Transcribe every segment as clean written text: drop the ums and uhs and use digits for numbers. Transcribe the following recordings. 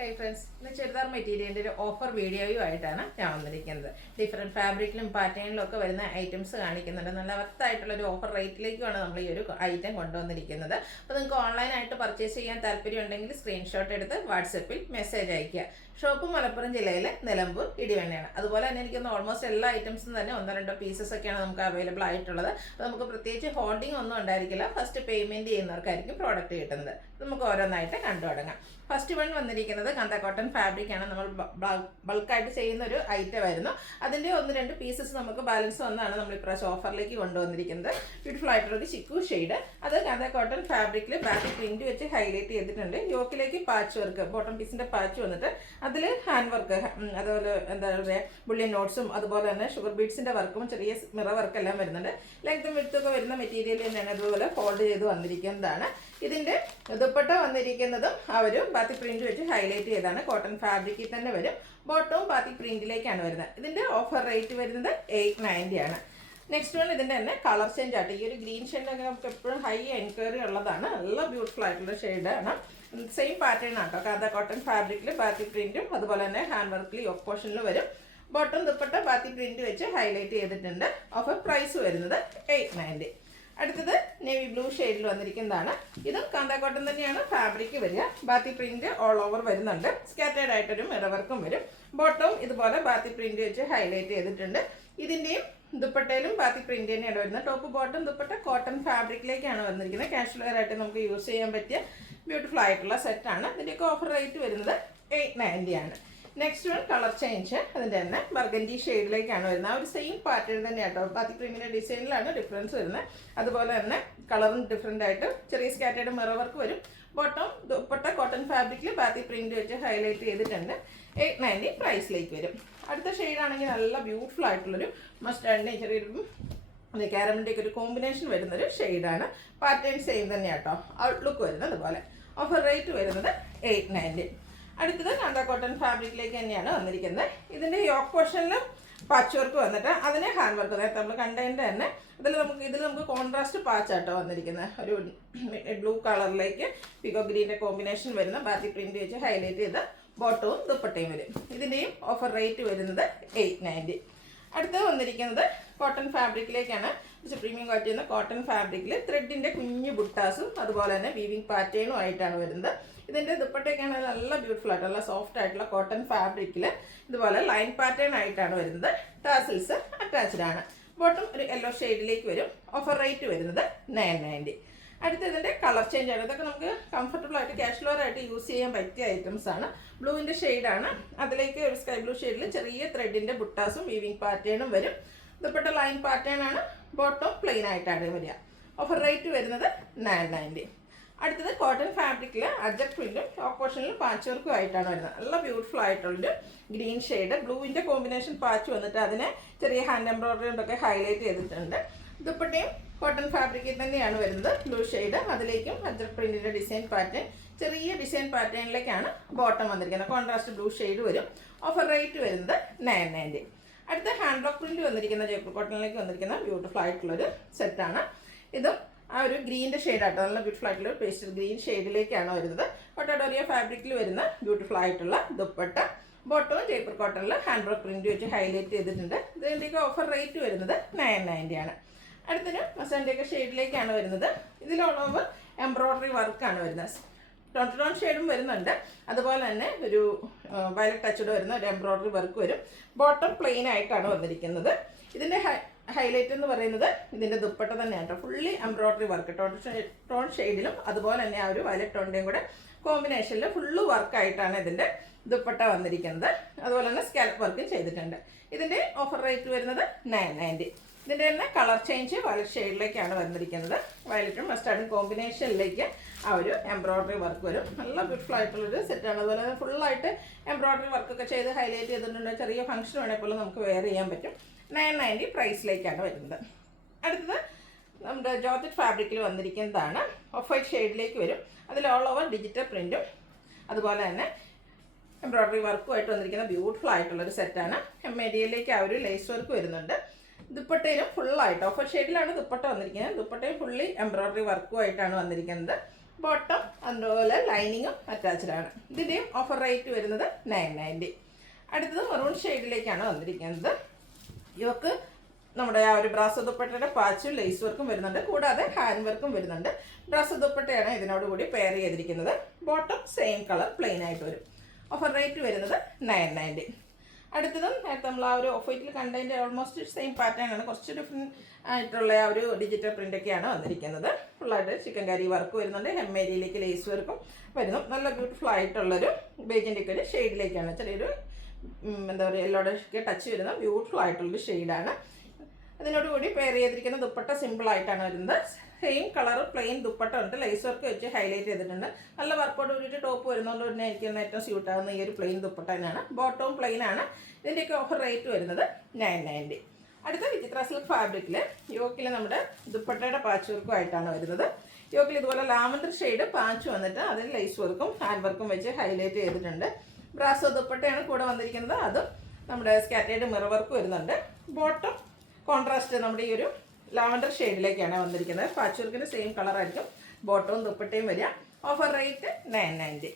Hi friends, ഇന്ന് ചുരിദാർ മെറ്റീരിയലിൻ്റെ ഒരു ഓഫർ വീഡിയോയുമായിട്ടാണ് ഞാൻ വന്നിരിക്കുന്നത്. ഡിഫറെൻറ്റ് ഫാബ്രിക്കിലും പാറ്റേണിലും ഒക്കെ വരുന്ന ഐറ്റംസ് കാണിക്കുന്നുണ്ട്. നല്ല വർത്തായിട്ടുള്ളൊരു ഓഫർ റേറ്റിലേക്കുമാണ് നമ്മൾ ഈ ഒരു ഐറ്റം കൊണ്ടുവന്നിരിക്കുന്നത്. അപ്പോൾ നിങ്ങൾക്ക് ഓൺലൈനായിട്ട് പർച്ചേസ് ചെയ്യാൻ താല്പര്യമുണ്ടെങ്കിൽ സ്ക്രീൻഷോട്ട് എടുത്ത് വാട്സപ്പിൽ മെസ്സേജ് അയയ്ക്കുക. ഷോപ്പ് മലപ്പുറം ജില്ലയിലെ നിലമ്പൂർ ഇടിവണ്ണയാണ്. അതുപോലെ തന്നെ എനിക്കൊന്ന് ഓൾമോസ്റ്റ് എല്ലാ ഐറ്റംസും തന്നെ 1-2 പീസസ് ഒക്കെയാണ് നമുക്ക് അവൈലബിൾ ആയിട്ടുള്ളത്. അപ്പോൾ നമുക്ക് പ്രത്യേകിച്ച് ഹോൾഡിംഗ് ഒന്നും ഉണ്ടായിരിക്കില്ല. ഫസ്റ്റ് പേയ്മെൻറ്റ് ചെയ്യുന്നവർക്കായിരിക്കും പ്രോഡക്റ്റ് കിട്ടുന്നത്. നമുക്ക് ഓരോന്നായിട്ട് കണ്ടു തുടങ്ങാം. ഫസ്റ്റ് വൺ വന്നിരിക്കുന്നത് കന്ത കോട്ടൺ ഫാബ്രിക്കാണ്. നമ്മൾ ബൾക്കായിട്ട് ചെയ്യുന്ന ഒരു ഐറ്റം ആയിരുന്നു. അതിൻ്റെ 1-2 പീസസ് നമുക്ക് ബാലൻസ് വന്നാണ് നമ്മൾ ഇപ്രാവശ്യം ഓഫറിലേക്ക് കൊണ്ടുവന്നിരിക്കുന്നത്. ബ്യൂട്ടിഫുൾ ആയിട്ടുള്ളൊരു ചിക്കു ഷെയ്ഡ്, അത് കന്ത കോട്ടൺ ഫാബ്രിക്കിൽ ബാക്ക് പ്രിന്റ് വെച്ച് ഹൈലൈറ്റ് ചെയ്തിട്ടുണ്ട്. യോക്കിലേക്ക് പാച്ച് വർക്ക്, ബോട്ടം പീസിൻ്റെ പാച്ച് വന്നിട്ട് അതിൽ ഹാൻഡ് വർക്ക്, അതുപോലെ എന്താ പറയുക ബുള്ളിയൻ നോട്ട്സും അതുപോലെ തന്നെ ഷുഗർ ബീഡ്സിൻ്റെ വർക്കും ചെറിയ മിറർ വർക്കെല്ലാം വരുന്നുണ്ട്. ലെങ്ത്തും വിഡ്ത്തും വരുന്ന മെറ്റീരിയൽ തന്നെയാണ് അതുപോലെ ഫോൾഡ് ചെയ്ത് വന്നിരിക്കുന്നതാണ്. ഇതിൻ്റെ ദുപ്പട്ട വന്നിരിക്കുന്നതും ആ ഒരു ബാത്തി പ്രിന്റ് വെച്ച് ഹൈലൈറ്റ് ചെയ്താണ്. കോട്ടൺ ഫാബ്രിക്കിൽ തന്നെ വരും. ബോട്ടവും ബാത്തി പ്രിന്റിലേക്കാണ് വരുന്നത്. ഇതിൻ്റെ ഓഫർ റേറ്റ് വരുന്നത് 890 ആണ്. നെക്സ്റ്റ് വൺ ഇതിൻ്റെ തന്നെ കളർ ചേഞ്ച് ആയിട്ട് ഈ ഒരു ഗ്രീൻ ഷെയ്ഡൊക്കെ നമുക്ക് എപ്പോഴും ഹൈ എൻക്വയറി ഉള്ളതാണ്. നല്ല ബ്യൂട്ടിഫുൾ ആയിട്ടുള്ള ഷെയ്ഡാണ്. സെയിം പാറ്റേൺ ആട്ടോ. കാന്ത കോട്ടൺ ഫാബ്രിക്കിൽ ബാത്തി പ്രിന്റും അതുപോലെ തന്നെ ഹാൻഡ് വർക്കിൽ യോക്ക് പോർഷനിൽ വരും. ബോട്ടം ദുപ്പട്ട ബാത്തി പ്രിന്റ് വെച്ച് ഹൈലൈറ്റ് ചെയ്തിട്ടുണ്ട്. ഓഫർ പ്രൈസ് വരുന്നത് 890. അടുത്തത് നേവി ബ്ലൂ ഷെയ്ഡിൽ വന്നിരിക്കുന്നതാണ്. ഇതും കാന്ത കോട്ടൺ തന്നെയാണ് ഫാബ്രിക് വരിക. ബാത്തി പ്രിന്റ് ഓൾ ഓവർ വരുന്നുണ്ട്. സ്കാറ്റേഡ് ആയിട്ടൊരു മിറർ വർക്കും വരും. ബോട്ടവും ഇതുപോലെ ബാത്തി പ്രിന്റ് വെച്ച് ഹൈലൈറ്റ് ചെയ്തിട്ടുണ്ട്. ഇതിൻ്റെയും ദുപ്പട്ടയിലും ബാത്തി പ്രിന്റ് തന്നെയാണ് വരുന്നത്. ടോപ്പ് ബോട്ടം ദുപ്പട്ട കോട്ടൺ ഫാബ്രിക്കിലേക്കാണ് വന്നിരിക്കുന്നത്. കാഷ്വൽ വെയർ ആയിട്ട് നമുക്ക് യൂസ് ചെയ്യാൻ പറ്റിയ ബ്യൂട്ടിഫുൾ ആയിട്ടുള്ള സെറ്റാണ്. ഇതിൻ്റെയൊക്കെ ഓഫർ റേറ്റ് വരുന്നത് 890 ആണ്. നെക്സ്റ്റ് വൺ കളർ ചേഞ്ച്, അതിൻ്റെ തന്നെ ബർഗൻഡി ഷെയ്ഡിലേക്കാണ് വരുന്നത്. ആ ഒരു സെയിം പാറ്റേൺ തന്നെയാണ് കേട്ടോ. ബാത്തി പ്രിന്റിൻ്റെ ഡിസൈനിലാണ് ഡിഫറൻസ് വരുന്നത്. അതുപോലെ തന്നെ കളറും ഡിഫറെൻ്റ് ആയിട്ട് ചെറിയ സ്കാറ്റേഡ് മിറർ വർക്ക് വരും. ബോട്ടം ദുപ്പട്ട കോട്ടൺ ഫാബ്രിക്കിൽ ബാത്തി പ്രിന്റ് വെച്ച് ഹൈലൈറ്റ് ചെയ്തിട്ടുണ്ട്. 890 പ്രൈസിലേക്ക് വരും. അടുത്ത ഷെയ്ഡാണെങ്കിൽ നല്ല ബ്യൂട്ടിഫുൾ ആയിട്ടുള്ളൊരു മസ്റ്റാർഡിൻ്റെ ചെറിയൊരു ക്യാരമിൻ്റെ ഒക്കെ ഒരു കോമ്പിനേഷൻ വരുന്നൊരു ഷെയ്ഡാണ്. പാറ്റേൺ സെയിം തന്നെയാണ് കേട്ടോ. ഔട്ട്ലുക്ക് വരുന്നത് അതുപോലെ. ഓഫർ റേറ്റ് വരുന്നത് 890. അടുത്തത് കാന്ത കോട്ടൺ ഫാബ്രിക്കിലേക്ക് തന്നെയാണ് വന്നിരിക്കുന്നത്. ഇതിൻ്റെ യോക്ക് പോർഷനിലും പാച്ച് വർക്ക് വന്നിട്ട് അതിനെ ഹാൻഡ് വർക്ക്, അതായത് നമ്മൾ കണ്ടതിൻ്റെ തന്നെ ഇതിൽ നമുക്ക് കോൺട്രാസ്റ്റ് പാച്ചാട്ടോ വന്നിരിക്കുന്നത്. ഒരു ബ്ലൂ കളറിലേക്ക് പിക്കോ ഗ്രീൻ്റെ കോമ്പിനേഷൻ വരുന്ന ബാത്തി പ്രിന്റ് വെച്ച് ഹൈലൈറ്റ് ചെയ്ത് ബോട്ടവും ദുപ്പട്ടയും വരും. ഇതിൻ്റെയും ഓഫർ റേറ്റ് വരുന്നത് 890. അടുത്തത് വന്നിരിക്കുന്നത് കോട്ടൺ ഫാബ്രിക്കിലേക്കാണ്. പ്രീമിയം ക്വാളിറ്റി ചെയ്യുന്ന കോട്ടൺ ഫാബ്രിക്കിൽ ത്രെഡിൻ്റെ കുഞ്ഞു ബുട്ടാസും അതുപോലെ തന്നെ വീവിങ് പാറ്റേണും ആയിട്ടാണ് വരുന്നത്. ഇതിൻ്റെ ദുപ്പട്ടയൊക്കെയാണ് നല്ല ബ്യൂട്ടിഫുൾ ആയിട്ട് നല്ല സോഫ്റ്റ് ആയിട്ടുള്ള കോട്ടൺ ഫാബ്രിക്കിൽ ഇതുപോലെ ലൈൻ പാറ്റേൺ ആയിട്ടാണ് വരുന്നത്. ടാസിൽസ് അറ്റാച്ച്ഡ് ആണ്. ബോട്ടം ഒരു യെല്ലോ ഷെയ്ഡിലേക്ക് വരും. ഓഫർ റേറ്റ് വരുന്നത് 990. അടുത്ത ഇതിൻ്റെ കളർ ചേഞ്ച് ആണ്. ഇതൊക്കെ നമുക്ക് കംഫർട്ടബിൾ ആയിട്ട് കാഷ്വൽ ആയിട്ട് യൂസ് ചെയ്യാൻ പറ്റിയ ഐറ്റംസ് ആണ്. ബ്ലൂവിൻ്റെ ഷെയ്ഡാണ്. അതിലേക്ക് ഒരു സ്കൈ ബ്ലൂ ഷെയ്ഡിൽ ചെറിയ ത്രെഡിൻ്റെ ബുട്ടാസും വീവിങ് പാറ്റേണും വരും. ദുപ്പട്ട ലൈൻ പാറ്റേൺ ആണ്. ബോട്ടം പ്ലെയിൻ ആയിട്ടാണ് വരിക. ഓഫർ റേറ്റ് വരുന്നത് 990. അടുത്തത് കോട്ടൺ ഫാബ്രിക്കിൽ അജക് പ്രിന്റും ടോപ്പ് പോർഷനിലും പാച്ച് വർക്കും ആയിട്ടാണ് വരുന്നത്. നല്ല ബ്യൂട്ടിഫുൾ ആയിട്ടുള്ളൊരു ഗ്രീൻ ഷെയ്ഡ്, ബ്ലൂവിൻ്റെ കോമ്പിനേഷൻ പാച്ച് വന്നിട്ട് അതിനെ ചെറിയ ഹാൻഡ് എംബ്രോയിഡറി കൊണ്ടൊക്കെ ഹൈലൈറ്റ് ചെയ്തിട്ടുണ്ട്. ദുപ്പട്ടയും കോട്ടൺ ഫാബ്രിക്കിൽ തന്നെയാണ് വരുന്നത്. ബ്ലൂ ഷെയ്ഡ്, അതിലേക്കും അജക് പ്രിന്റിൻ്റെ ഡിസൈൻ പാറ്റേൺ, ചെറിയ ഡിസൈൻ പാറ്റേണിലേക്കാണ് ബോട്ടം വന്നിരിക്കുന്നത്. കോൺട്രാസ്റ്റ് ബ്ലൂ ഷെയ്ഡ് വരും. ഓഫർ റേറ്റ് വരുന്നത് 990. അടുത്ത ഹാൻഡ് വർക്ക് പ്രിന്റ് വന്നിരിക്കുന്ന ജയ്പൂർ കോട്ടണിലേക്ക് വന്നിരിക്കുന്ന ബ്യൂട്ടിഫുൾ ആയിട്ടുള്ളൊരു സെറ്റാണ്. ഇതും ആ ഒരു ഗ്രീൻ്റെ ഷെയ്ഡായിട്ട് നല്ല ബ്യൂട്ടിഫുൾ ആയിട്ടുള്ള പേസ്റ്റൽ ഗ്രീൻ ഷെയ്ഡിലേക്കാണ് വരുന്നത്. ഒട്ടോഡോറിയ ഫാബ്രിക്കിൽ വരുന്ന ബ്യൂട്ടിഫുൾ ആയിട്ടുള്ള ദുപ്പട്ട, ബോട്ടവും ജയ്പൂർ കോട്ടണിൽ ഹാൻഡ് വർക്ക് പ്രിന്റ് വെച്ച് ഹൈലൈറ്റ് ചെയ്തിട്ടുണ്ട്. ഇതിൻ്റെയൊക്കെ ഓഫർ റേറ്റ് വരുന്നത് 990 ആണ്. അടുത്തൊരു മസാൻ്റെയൊക്കെ ഷെയ്ഡിലേക്കാണ് വരുന്നത്. ഇതിൽ ഓൾ ഓവർ എംബ്രോയിഡറി വർക്കാണ് വരുന്നത്. ടോൺ ഷെയ്ഡും വരുന്നുണ്ട്. അതുപോലെ തന്നെ ഒരു വയലറ്റ് ടച്ചഡ് വരുന്ന ഒരു എംബ്രോയിഡറി വർക്ക് വരും. ബോട്ടം പ്ലെയിൻ ആയിട്ടാണ് വന്നിരിക്കുന്നത്. ഇതിൻ്റെ ഹൈലൈറ്റ് എന്ന് പറയുന്നത് ഇതിൻ്റെ ദുപ്പട്ട തന്നെയാണ് കേട്ടോ. ഫുള്ളി എംബ്രോയിഡറി വർക്ക് ടോൺ ഷെയ്ഡിലും അതുപോലെ തന്നെ ആ ഒരു വയലറ്റ് ടോണിൻ്റെയും കൂടെ കോമ്പിനേഷനിൽ ഫുള്ള് വർക്കായിട്ടാണ് ഇതിൻ്റെ ദുപ്പട്ട വന്നിരിക്കുന്നത്. അതുപോലെ തന്നെ സ്കാലപ്പ് വർക്കും ചെയ്തിട്ടുണ്ട്. ഇതിൻ്റെ ഓഫർ റേറ്റ് വരുന്നത് 990. ഇതിൻ്റെ തന്നെ കളർ ചേഞ്ച് വയലറ്റ് ഷെയ്ഡിലേക്കാണ് വന്നിരിക്കുന്നത്. വയലറ്റും മസ്റ്റാർഡും കോമ്പിനേഷനിലേക്ക് ആ ഒരു എംബ്രോയിഡറി വർക്ക് വരും. നല്ല ബ്യൂട്ടിഫുൾ ആയിട്ടുള്ളൊരു സെറ്റാണ്. അതുപോലെ തന്നെ ഫുള്ളായിട്ട് എംബ്രോയിഡറി വർക്കൊക്കെ ചെയ്ത് ഹൈലൈറ്റ് ചെയ്തിട്ടുണ്ട്. ചെറിയ ഫംഗ്ഷൻ വേണമെങ്കിൽ പോലും നമുക്ക് വെയർ ചെയ്യാൻ പറ്റും. 990 പ്രൈസിലേക്കാണ് വരുന്നത്. അടുത്തത് നമ്മുടെ ജോർജറ്റ് ഫാബ്രിക്കിൽ വന്നിരിക്കുന്നതാണ്. ഓഫ് വൈറ്റ് ഷെയ്ഡിലേക്ക് വരും. അതിൽ ഓൾ ഓവർ ഡിജിറ്റൽ പ്രിൻറ്റും അതുപോലെ തന്നെ എംബ്രോയിഡറി വർക്കുമായിട്ട് വന്നിരിക്കുന്ന ബ്യൂട്ടിഫുൾ ആയിട്ടുള്ളൊരു സെറ്റാണ്. മെറ്റീരിയലിലേക്ക് ആ ഒരു ലേസ് വർക്ക് വരുന്നുണ്ട്. ദുപ്പട്ടയിലും ഫുള്ളായിട്ട് ഓഫർ ഷെയ്ഡിലാണ് ദുപ്പട്ട വന്നിരിക്കുന്നത്. ദുപ്പട്ടയും ഫുള്ളി എംബ്രോയിഡറി വർക്കുമായിട്ടാണ് വന്നിരിക്കുന്നത്. ബോട്ടം അതുപോലെ ലൈനിങ്ങും അറ്റാച്ച്ഡ് ആണ്. ഇതിൻ്റെയും ഓഫർ റേറ്റ് വരുന്നത് 990. അടുത്തത് മെറൂൺ ഷെയ്ഡിലേക്കാണ് വന്നിരിക്കുന്നത്. യോക്ക് നമ്മുടെ ആ ഒരു ബ്രാസോ ദുപ്പട്ടയുടെ പാച്ചും ലേസ് വർക്കും വരുന്നുണ്ട്, കൂടാതെ ഹാൻഡ് വർക്കും വരുന്നുണ്ട്. ബ്രാസോ ദുപ്പട്ടയാണ് ഇതിനോടുകൂടി പെയർ ചെയ്തിരിക്കുന്നത്. ബോട്ടം സെയിം കളർ പ്ലെയിൻ ആയിട്ട് വരും. ഓഫർ റേറ്റ് വരുന്നത് 990. അടുത്തതും നേരത്തെ നമ്മൾ ആ ഒരു ഓഫ് വൈറ്റിൽ കണ്ടതിൻ്റെ ഓൾമോസ്റ്റ് സെയിം പാറ്റേൺ ആണ്, കുറച്ച് ഡിഫറെൻറ്റ് ആയിട്ടുള്ള ആ ഒരു ഡിജിറ്റൽ പ്രിൻ്റൊക്കെയാണ് വന്നിരിക്കുന്നത്. ഫുള്ളായിട്ട് ചിക്കൻ കറി വർക്ക് വരുന്നുണ്ട്, ഹെമ്മേരിയിലേക്ക് ലേസ് വർക്കും വരുന്നു. നല്ല ബ്യൂട്ടിഫുൾ ആയിട്ടുള്ളൊരു ബേജിൻ്റെ ഒക്കെ ഒരു ഷെയ്ഡിലേക്കാണ്, ചെറിയൊരു എന്താ പറയുക യെല്ലോടെ ടച്ച് വരുന്ന ബ്യൂട്ടിഫുൾ ആയിട്ടുള്ളൊരു ഷെയ്ഡാണ്. അതിനോടുകൂടി പെയർ ചെയ്തിരിക്കുന്ന ദുപ്പട്ട സിമ്പിളായിട്ടാണ് വരുന്നത്. സെയിം കളർ പ്ലെയിൻ ദുപ്പട്ട ഉണ്ട്, ലേസ് വർക്ക് വെച്ച് ഹൈലൈറ്റ് ചെയ്തിട്ടുണ്ട്. നല്ല വർക്കോട് കൂടിയിട്ട് ടോപ്പ് വരുന്നതുകൊണ്ട് തന്നെ എനിക്ക് ഏറ്റവും സ്യൂട്ട് ആകുന്ന ഈ ഒരു പ്ലെയിൻ ദുപ്പട്ട തന്നെയാണ്. ബോട്ടവും പ്ലെയിൻ ആണ്. ഇതിൻ്റെയൊക്കെ ഓഫർ റേറ്റ് വരുന്നത് 990. അടുത്ത വിചിത്ര സിൽക്ക് ഫാബ്രിക്കിൽ യോക്കിൽ നമ്മുടെ ദുപ്പട്ടയുടെ പാച്ച് വർക്കും ആയിട്ടാണ് വരുന്നത്. യോക്കിൽ ഇതുപോലെ ലാവൻഡർ ഷെയ്ഡ് പാച്ച് വന്നിട്ട് അതിൽ ലേസ് വർക്കും ഹാൻഡ് വർക്കും വെച്ച് ഹൈലൈറ്റ് ചെയ്തിട്ടുണ്ട്. ബ്രാസോ ദുപ്പട്ടയാണ് കൂടെ വന്നിരിക്കുന്നത്, അതും നമ്മുടെ സ്കാറ്റേഡ് മിറർ വർക്ക് വരുന്നുണ്ട്. ബോട്ടം കോൺട്രാസ്റ്റ് നമ്മുടെ ഈ ഒരു ലാവൻഡർ ഷെയ്ഡിലേക്കാണ് വന്നിരിക്കുന്നത്. പാച്ച് വർക്കിൻ്റെ സെയിം കളറായിരിക്കും ബോട്ടവും ദുപ്പട്ടയും വരിക. Offer rate 990.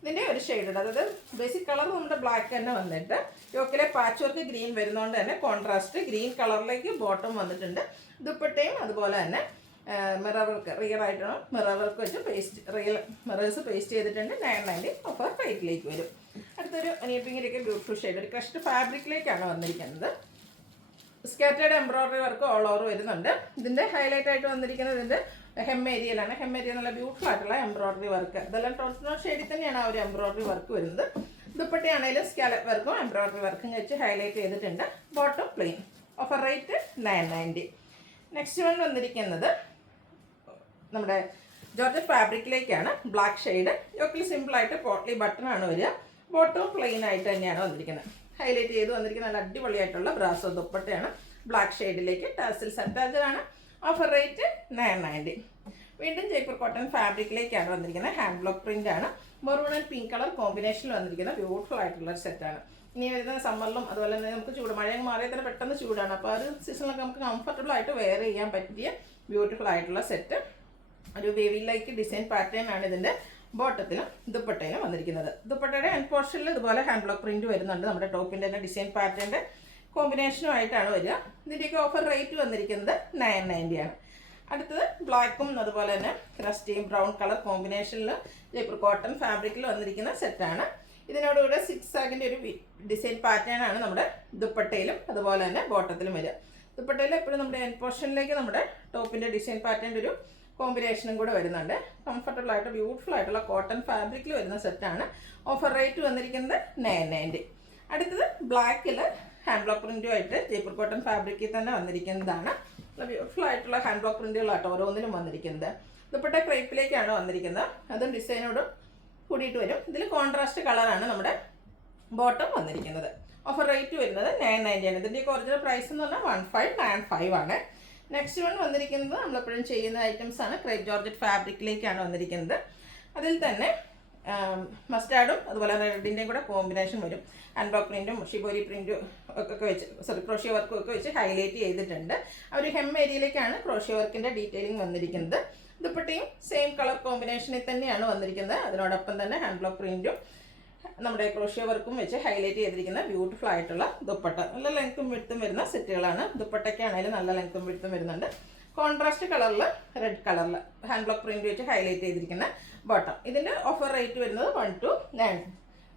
ഇതിൻ്റെ ഒരു ഷെയ്ഡ് ഉണ്ട്, അതായത് ബേസിക് കളർ നമ്മുടെ ബ്ലാക്ക് തന്നെ വന്നിട്ട് യോക്കിലെ പാച്ച് വർക്ക് ഗ്രീൻ വരുന്നതുകൊണ്ട് തന്നെ കോൺട്രാസ്റ്റ് ഗ്രീൻ കളറിലേക്ക് ബോട്ടം വന്നിട്ടുണ്ട്. ദുപ്പട്ടയും അതുപോലെ തന്നെ മിറർ വർക്ക് റിയൽ ആയിട്ടാണ് മിറർ വർക്ക് വെച്ച് റിയൽ മിറേഴ്സ് പേസ്റ്റ് ചെയ്തിട്ടുണ്ട്. 990 ഓഫർ റേറ്റിലേക്ക് വരും. അടുത്തൊരു ഒനിയൻ പിങ്കിലേക്ക് ബ്യൂട്ടിഫുൾ ഷെയ്ഡ്, ഒരു ക്രഷ്ഡ് ഫാബ്രിക്കിലേക്കാണ് വന്നിരിക്കുന്നത്. Scattered embroidery work all over വരുന്നുണ്ട്. ഇതിൻ്റെ ഹൈലൈറ്റ് ആയിട്ട് വന്നിരിക്കുന്നത് ഇതിൻ്റെ ഹെമ്മേരിയലാണ്. ഹെമ്മേരിയ നല്ല ബ്യൂട്ടിഫുൾ ആയിട്ടുള്ള എംബ്രോയിഡറി വർക്ക്, ഇതെല്ലാം ടോട്ടൽ ഷെയ്ഡിൽ തന്നെയാണ് ആ ഒരു എംബ്രോയിഡറി വർക്ക് വരുന്നത്. ദുപ്പട്ടയാണെങ്കിലും സ്കാലപ്പ് വർക്കും എംബ്രോയിഡറി വർക്കും വെച്ച് ഹൈലൈറ്റ് ചെയ്തിട്ടുണ്ട്. Bottom plain. Offer rate 990. Next one വന്നിരിക്കുന്നത് നമ്മുടെ ജോർജറ്റ് ഫാബ്രിക്കിലേക്കാണ്. ബ്ലാക്ക് ഷെയ്ഡ്, യോക്കിൽ സിമ്പിളായിട്ട് പോട്ട്ലി ബട്ടൺ ആണ് വരിക. ബോട്ടവും പ്ലെയിൻ ആയിട്ട് തന്നെയാണ് വന്നിരിക്കുന്നത്. ഹൈലൈറ്റ് ചെയ്ത് വന്നിരിക്കുന്ന നല്ല അടിപൊളിയായിട്ടുള്ള ബ്രാസോ ദുപ്പട്ടയാണ്. ബ്ലാക്ക് ഷെയ്ഡിലേക്ക് ടാസിൽസ് അറ്റാച്ച്ഡ് ആണ്. Offer rate 990. വീണ്ടും ജയ്പൂർ കോട്ടൺ ഫാബ്രിക്കിലേക്കാണ് വന്നിരിക്കുന്നത്. ഹാൻഡ് ബ്ലോക്ക് പ്രിന്റ് ആണ്. മെറൂൺ ആൻഡ് പിങ്ക് കളർ കോമ്പിനേഷനിൽ വന്നിരിക്കുന്ന ബ്യൂട്ടിഫുൾ ആയിട്ടുള്ള സെറ്റാണ്. ഇനി വരുന്ന സമ്മറിലും അതുപോലെ തന്നെ നമുക്ക് ചൂട് മഴയും മാറിയാൽ തന്നെ പെട്ടെന്ന് ചൂടാണ്, അപ്പോൾ ആ ഒരു സീസണിലൊക്കെ നമുക്ക് കംഫർട്ടബിൾ ആയിട്ട് വെയർ ചെയ്യാൻ പറ്റിയ ബ്യൂട്ടിഫുൾ ആയിട്ടുള്ള സെറ്റ്. ഒരു വേവി ലൈക്ക് ഡിസൈൻ പാറ്റേൺ ആണ് ഇതിൻ്റെ ബോട്ടത്തിലും ദുപ്പട്ടയിലും വന്നിരിക്കുന്നത്. ദുപ്പട്ടയുടെ എൻഡ് പോർഷനിൽ ഇതുപോലെ ഹാൻഡ് ബ്ലോക്ക് പ്രിന്റ് വരുന്നുണ്ട്. നമ്മുടെ ടോപ്പിൻ്റെ തന്നെ ഡിസൈൻ പാറ്റേണിൻ്റെ കോമ്പിനേഷനുമായിട്ടാണ് വരിക. ഇതിൻ്റെയൊക്കെ ഓഫർ റേറ്റ് വന്നിരിക്കുന്നത് 990 ആണ്. അടുത്തത് ബ്ലാക്കും അതുപോലെ തന്നെ ക്രസ്റ്റിയും ബ്രൗൺ കളർ കോമ്പിനേഷനിൽ ജയ്പൂർ കോട്ടൺ ഫാബ്രിക്കിൽ വന്നിരിക്കുന്ന സെറ്റാണ്. ഇതിനോടുകൂടെ 6 ആഗിൻ്റെ ഒരു ഡിസൈൻ പാറ്റേൺ ആണ് നമ്മുടെ ദുപ്പട്ടയിലും അതുപോലെ തന്നെ ബോട്ടത്തിലും വരിക. ദുപ്പട്ടയിൽ എപ്പോഴും നമ്മുടെ എൻഡ് പോർഷനിലേക്ക് നമ്മുടെ ടോപ്പിൻ്റെ ഡിസൈൻ പാറ്റേണിൻ്റെ ഒരു കോമ്പിനേഷനും കൂടെ വരുന്നുണ്ട്. കംഫർട്ടബിൾ ആയിട്ട് ബ്യൂട്ടിഫുൾ ആയിട്ടുള്ള കോട്ടൺ ഫാബ്രിക്കിൽ വരുന്ന സെറ്റാണ്. ഓഫർ റേറ്റ് വന്നിരിക്കുന്നത് 990. അടുത്തത് ബ്ലാക്കിൽ ഹാൻഡ് ബ്ലോക്ക് പ്രിൻറ്റുമായിട്ട് ജയ്പൂർ കോട്ടൺ ഫാബ്രിക്കിൽ തന്നെ വന്നിരിക്കുന്നതാണ്. ബ്യൂട്ടിഫുൾ ആയിട്ടുള്ള ഹാൻഡ് ബ്ലോക്ക് പ്രിൻറ്റുകളാട്ടോ ഓരോന്നിലും വന്നിരിക്കുന്നത്. ദുപ്പട്ട ക്രേപ്പിലേക്കാണ് വന്നിരിക്കുന്നത്, അതും ഡിസൈനോട് കൂടിയിട്ട് വരും. ഇതിൽ കോൺട്രാസ്റ്റ് കളറാണ് നമ്മുടെ ബോട്ടം വന്നിരിക്കുന്നത്. ഓഫർ റേറ്റ് വരുന്നത് 990 ആണ്. ഇതിൻ്റെയൊക്കെ ഒറിജിനൽ പ്രൈസ് എന്ന് പറഞ്ഞാൽ 1595 ആണ്. നെക്സ്റ്റ് വൺ വന്നിരിക്കുന്നത് നമ്മളെപ്പോഴും ചെയ്യുന്ന ഐറ്റംസ് ആണ്. ക്രേപ്പ് ജോർജറ്റ് ഫാബ്രിക്കിലേക്കാണ് വന്നിരിക്കുന്നത്. അതിൽ തന്നെ മസ്റ്റാർഡും അതുപോലെ റെഡിൻ്റെയും കൂടെ കോമ്പിനേഷൻ വരും. ഹാൻഡ് ബ്ലോക്ക് പ്രിൻറ്റും ഷിബോരി പ്രിൻറ്റും ഒക്കെ വെച്ച് ക്രോഷ്യ വർക്കും ഒക്കെ വെച്ച് ഹൈലൈറ്റ് ചെയ്തിട്ടുണ്ട്. ആ ഒരു ഹെം ഏരിയയിലേക്കാണ് ക്രോഷ്യ വർക്കിൻ്റെ ഡീറ്റെയിലിംഗ് വന്നിരിക്കുന്നത്. ദുപ്പട്ടയും സെയിം കളർ കോമ്പിനേഷനിൽ തന്നെയാണ് വന്നിരിക്കുന്നത്. അതിനോടൊപ്പം തന്നെ ഹാൻഡ് ബ്ലോക്ക് പ്രിൻറ്റും നമ്മുടെ ക്രോഷ്യ വർക്കും വെച്ച് ഹൈലൈറ്റ് ചെയ്തിരിക്കുന്ന ബ്യൂട്ടിഫുൾ ആയിട്ടുള്ള ദുപ്പട്ട. നല്ല ലെങ്ത്തും വിഡ്ത്തും വരുന്ന സെറ്റുകളാണ്. ദുപ്പട്ടയ്ക്കാണെങ്കിലും നല്ല ലെങ്ത്തും വിഡ്ത്തും വരുന്നുണ്ട്. കോൺട്രാസ്റ്റ് കളറിൽ റെഡ് കളറിൽ ഹാൻഡ് ബ്ലോക്ക് പ്രിൻറ്റ് വെച്ച് ഹൈലൈറ്റ് ചെയ്തിരിക്കുന്ന ബോട്ടം. ഇതിൻ്റെ ഓഫർ റേറ്റ് വരുന്നത്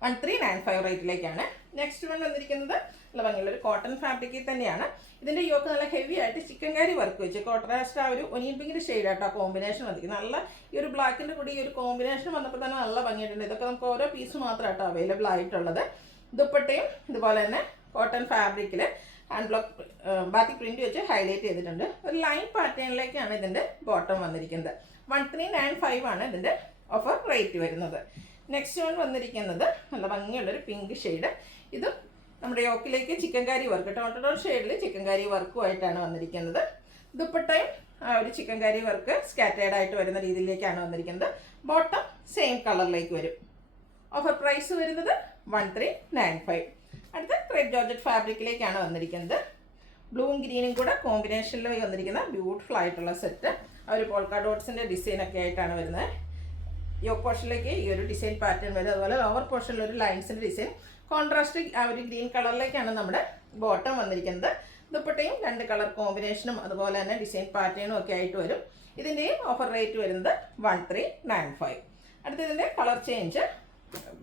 1395 റേറ്റിലേക്കാണ്. നെക്സ്റ്റ് വൺ വന്നിരിക്കുന്നത് നല്ല ഭംഗിയുള്ള ഒരു കോട്ടൺ ഫാബ്രിക്കിൽ തന്നെയാണ്. ഇതിൻ്റെ യോക്ക് നല്ല ഹെവി ആയിട്ട് ചിക്കൻ കാരി വർക്ക് വെച്ച് കോൺട്രാസ്റ്റ് ആ ഒരു ഒനിയൻ പിങ്കിൻ്റെ ഷെയ്ഡായിട്ടോ കോമ്പിനേഷൻ വന്നിരിക്കുന്നത്. നല്ല ഈ ഒരു ബ്ലാക്കിൻ്റെ കൂടി ഈ ഒരു കോമ്പിനേഷൻ വന്നപ്പോൾ തന്നെ നല്ല ഭംഗിയായിട്ടുണ്ട്. ഇതൊക്കെ നമുക്ക് ഓരോ പീസ് മാത്രമായിട്ടോ അവൈലബിൾ ആയിട്ടുള്ളത്. ദുപ്പട്ടയും ഇതുപോലെ തന്നെ കോട്ടൺ ഫാബ്രിക്കിൽ ഹാൻഡ് ബ്ലോക്ക് ബാത്തിക് പ്രിന്റ് വെച്ച് ഹൈലൈറ്റ് ചെയ്തിട്ടുണ്ട്. ഒരു ലൈൻ പാറ്റേണിലേക്കാണ് ഇതിൻ്റെ ബോട്ടം വന്നിരിക്കുന്നത്. 1395 ആണ് ഇതിൻ്റെ ഓഫർ റേറ്റ് വരുന്നത്. നെക്സ്റ്റ് വൺ വന്നിരിക്കുന്നത് നല്ല ഭംഗിയുള്ളൊരു പിങ്ക് ഷെയ്ഡ്. ഇതും നമ്മുടെ യോക്കിലേക്ക് ചിക്കൻ കാരി വർക്ക് ടോട്ടൽ ഷെയ്ഡിൽ ചിക്കൻ കാരി വർക്കുമായിട്ടാണ് വന്നിരിക്കുന്നത്. ദുപ്പട്ടയും ആ ഒരു ചിക്കൻ കാരി വർക്ക് സ്കാറ്റേർഡ് ആയിട്ട് വരുന്ന രീതിയിലേക്കാണ് വന്നിരിക്കുന്നത്. ബോട്ടം സെയിം കളറിലേക്ക് വരും. ഓഫർ പ്രൈസ് വരുന്നത് 1395. അടുത്ത ക്രേപ്പ് ജോർജറ്റ് ഫാബ്രിക്കിലേക്കാണ് വന്നിരിക്കുന്നത്. ബ്ലൂവും ഗ്രീനും കൂടെ കോമ്പിനേഷനിൽ വന്നിരിക്കുന്ന ബ്യൂട്ടിഫുൾ ആയിട്ടുള്ള സെറ്റ്. ആ ഒരു പോൾക്ക ഡോട്ട്സിൻ്റെ ഡിസൈനൊക്കെ ആയിട്ടാണ് വരുന്നത്. യോക്ക് പോർഷനിലേക്ക് ഈ ഒരു ഡിസൈൻ പാറ്റേൺ വരും. അതുപോലെ ലോവർ പോർഷനിൽ ഒരു ലൈൻസിൻ്റെ ഡിസൈൻ കോൺട്രാസ്റ്റ് ആ ഒരു ഗ്രീൻ കളറിലേക്കാണ് നമ്മുടെ ബോട്ടം വന്നിരിക്കുന്നത്. ദുപ്പട്ടയും 2 കളർ കോമ്പിനേഷനും അതുപോലെ തന്നെ ഡിസൈൻ പാറ്റേണും ഒക്കെ ആയിട്ട് വരും. ഇതിൻ്റെയും ഓഫർ റേറ്റ് വരുന്നത് 1395. അടുത്തതിൻ്റെ കളർ ചേഞ്ച്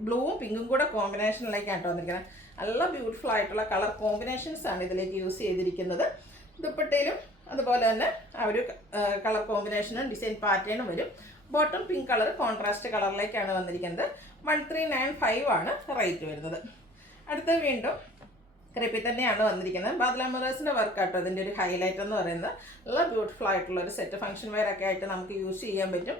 ബ്ലൂവും പിങ്കും കൂടെ കോമ്പിനേഷനിലേക്കാണ് വന്നിരിക്കുന്നത്. നല്ല ബ്യൂട്ടിഫുൾ ആയിട്ടുള്ള കളർ കോമ്പിനേഷൻസ് ആണ് ഇതിലേക്ക് യൂസ് ചെയ്തിരിക്കുന്നത്. ദുപ്പട്ടയിലും അതുപോലെ തന്നെ ആ ഒരു കളർ കോമ്പിനേഷനും ഡിസൈൻ പാറ്റേണും വരും. ബോട്ടം പിങ്ക് കളർ കോൺട്രാസ്റ്റ് കളറിലേക്കാണ് വന്നിരിക്കുന്നത്. 1395 ആണ് റേറ്റ് വരുന്നത്. അടുത്ത വീണ്ടും ക്രേപ്പിൽ തന്നെയാണ് വന്നിരിക്കുന്നത്. ബാദ്ല മിറേഴ്സിൻ്റെ വർക്കാട്ടോ അതിൻ്റെ ഒരു ഹൈലൈറ്റ് എന്ന് പറയുന്നത്. നല്ല ബ്യൂട്ടിഫുൾ ആയിട്ടുള്ള ഒരു സെറ്റ് ഫംഗ്ഷൻ വെയർ ഒക്കെ ആയിട്ട് നമുക്ക് യൂസ് ചെയ്യാൻ പറ്റും.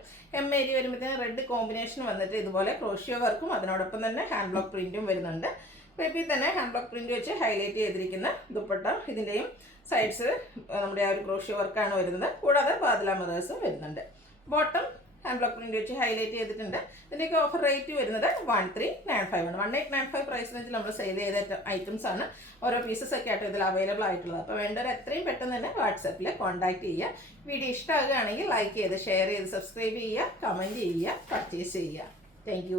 ഏരി വരുമ്പോഴത്തേന് റെഡ് കോമ്പിനേഷൻ വന്നിട്ട് ഇതുപോലെ ക്രോഷ്യോ വർക്കും അതിനോടൊപ്പം തന്നെ ഹാൻഡ് ബ്ലോക്ക് പ്രിൻറ്റും വരുന്നുണ്ട്. ക്രേപ്പിൽ തന്നെ ഹാൻഡ് ബ്ലോക്ക് പ്രിൻറ്റ് വെച്ച് ഹൈലൈറ്റ് ചെയ്തിരിക്കുന്ന ദുപ്പട്ട, ഇതിൻ്റെയും സൈഡ്സ് നമ്മുടെ ആ ഒരു ക്രോഷ്യോ വർക്കാണ് വരുന്നത്. കൂടാതെ ബാദ്ല മിറേഴ്സും വരുന്നുണ്ട്. ബോട്ടം ഹാൻഡ് ബ്ലോക്ക് പ്രിൻറ്റ് വെച്ച് ഹൈലൈറ്റ് ചെയ്തിട്ടുണ്ട്. ഇതിൻ്റെയൊക്കെ ഓഫർ റേറ്റ് വരുന്നത് 1395 ആണ്. 1895 പ്രൈസ് റേഞ്ചിൽ നമ്മൾ സെയിൽ ചെയ്ത ഐറ്റംസ് ആണ്. ഓരോ പീസസ് ഒക്കെ ആയിട്ട് ഇതിൽ അവൈലബിൾ ആയിട്ടുള്ളത്. അപ്പോൾ വേണ്ടവർ എത്രയും പെട്ടെന്ന് തന്നെ വാട്സാപ്പിൽ കോൺടാക്ട് ചെയ്യുക. വീഡിയോ ഇഷ്ടമാകുകയാണെങ്കിൽ ലൈക്ക് ചെയ്ത് ഷെയർ ചെയ്ത് സബ്സ്ക്രൈബ് ചെയ്യുക, കമൻറ്റ് ചെയ്യുക, പർച്ചേസ് ചെയ്യുക. താങ്ക്